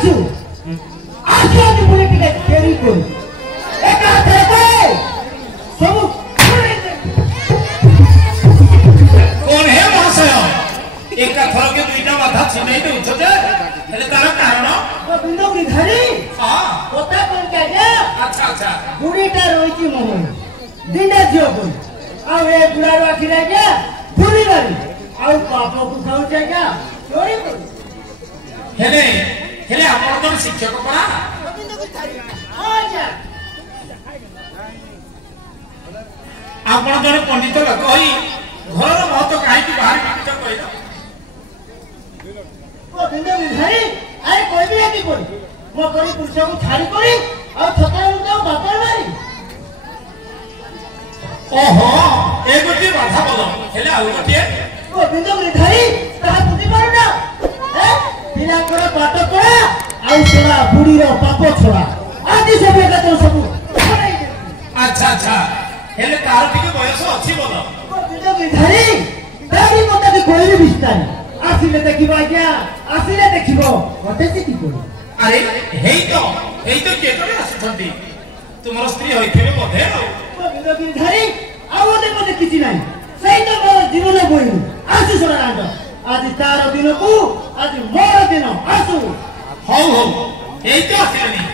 आसु आसु आदि बोले टिके देरी को एका थे सब कौन है महाशय एका थर के दुईटा माथा छिनाई दे उछते हेले तार कारण बिंदु की धरी हां कोता कोन के जा अच्छा अच्छा बुढ़ीटा रोईची मोहन दिंडा जियो को आ ए बुढ़ा राखी रे जा फुली बारी आ पाप को खाऊ जा क्या चोरी को हेले हेले आपण तो शिक्षक पड़ा हां जा आपण जने पंडित लोक होई घर महत्व काहे की बाहर किछ कहला ओ बिंदु की धरी अरे कोई भी नहीं कोई मो करी पुरुष को छाड़ी करी और थका उनको बापर मारी ओहो ए गोटी बाधा बोलो हेले आउ गोटी ओ बिंदु की धरी ता बुद्धि मारो ना हैं बिना करे पाट पड़ा आउ सेवा बुढ़ी रो पाप छोड़ा आदि सब का तो सब अच्छा अच्छा हेले तार टिके बयस अछि बोलो ओ बिंदु की धरी दाढ़ी मत की कोई भी विस्तार आसिले देखिबा क्या आसिले देखिबो मते सिटी को अरे हेई तो केतरे आछथि तुमर स्त्री होइथिबे बोधे ओ बिंदु की धरी आउ मते किछि नाही सही तो मोर जीवन बोइनु आसु सोना रांड आज तार दिन को आज मोर दिन आसु हौ हौ एई तो आसिले